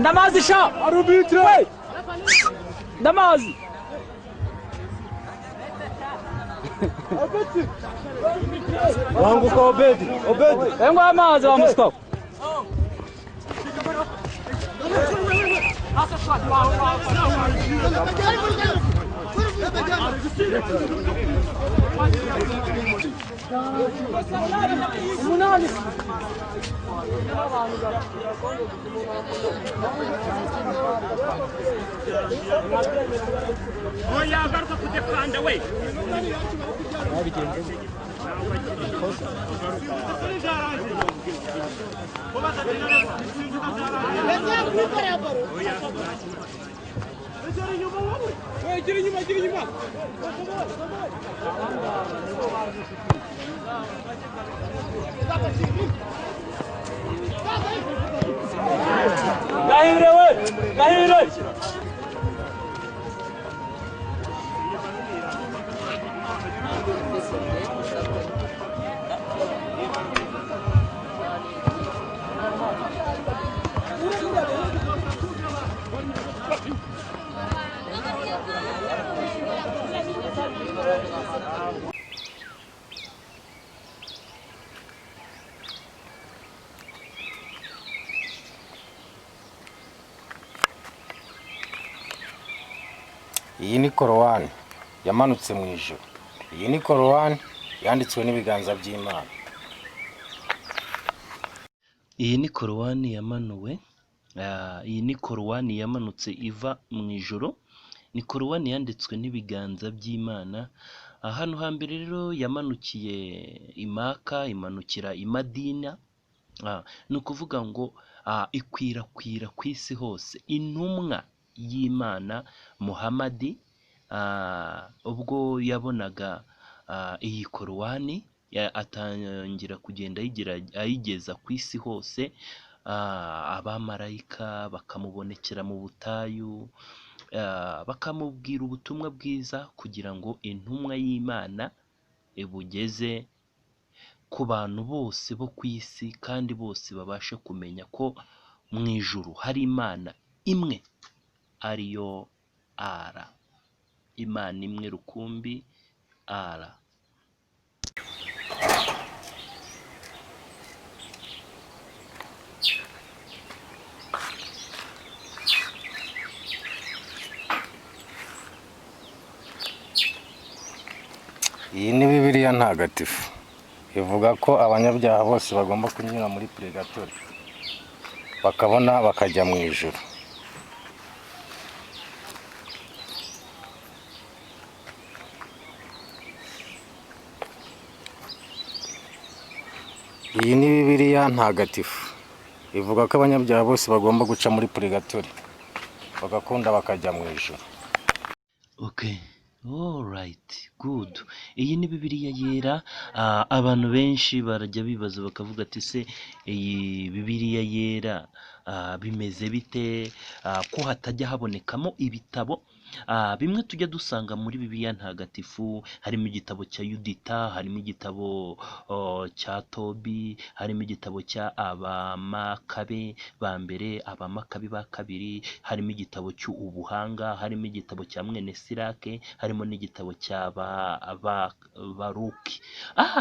Ndamazi sha arbitre Ndamazi Banguka Obedi. Engwa amazi wa Mustafa. Oya garuka kudefanda we. Gahire we. Gahire. Iyi ni korowani yamanutse mu ijuru. Iyi ni korowani yanditswe n'ibiganza by'Imana. Iyi ni korowani yamanuwe. Iyi ni korowani yamanutse iva mu ijuru. Ni korowani yanditswe n'ibiganza by'Imana. Hano hambere rero yamanukiye imaka, imanukira imadina. Ni ukuvuga ngo ikwirakwira ku isi hose. Intumwa y'Imana Muhamadi ubwo yabonaga iyi korowani atangira kugenda ayigeza ku isi hose. Abamarayika bakamubonekera mu butayu, bakamubwira ubutumwa bwiza kugira ngo intumwa y'Imana ibugeze ku bantu bose bo ku isi, kandi bose babashe kumenya ko mu ijuru hari Imana imwe ariyo Ara. Imana imwe rukumbi Ara. Iyi ni Bibiliya ntagatifu. Ivuga ko abanyabyaha bose bagomba kunyura muri purgatori bakabona bakajya mu ijuru. Iyi ni Bibiliya ntagatifu. Ivuga ko abanyabyaha bose bagomba guca muri purgatori bagakunda bakajya mu ijuru. Okay. All right. Good. Iyi ni Bibiliya yera. Abantu benshi barajya bibaza bakavuga ati se iyi Bibiliya yera bimeze bite, ko hatajya habonekamo ibitabo bimwe tujya dusanga muri Bibiliya ntagatifu. Harimo igitabo cya Yudita, harimo igitabo cya Tobi, harimo igitabo cya Abamakabe ba mbere, Abamakabe ba kabiri, harimo igitabo cy'ubuhanga, harimo igitabo cya mwene Sirake, harimo n'igitabo cya Baruki.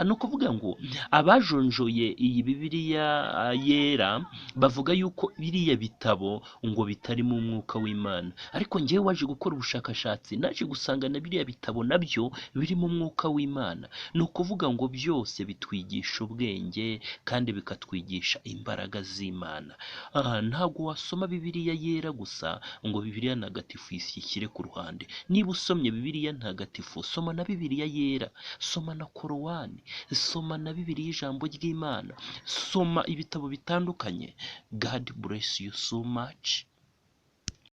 Ni ukuvuga ngo abajonjoye iyi Bibiliya yera bavuga yuko biriya bitabo ngo bitarimo umwuka w'Imana, ariko ngewe waje gukora ubushakashatsi naje gusanga na biriya bitabo nabyo birimo umwuka w'Imana. Ni ukuvuga ngo byose bitwigisha ubwenge kandi bikatwigisha imbaraga z'Imana. Ntabwo wasoma Bibiliya yera gusa ngo Bibiliya ntagatifu ishyire ku ruhande. Niba usomye Bibiliya ntagatifu, soma na Bibiliya yera, soma na korowani, soma na Bibiliya ijambo ry'Imana, soma ibitabo bitandukanye. God bless you so much.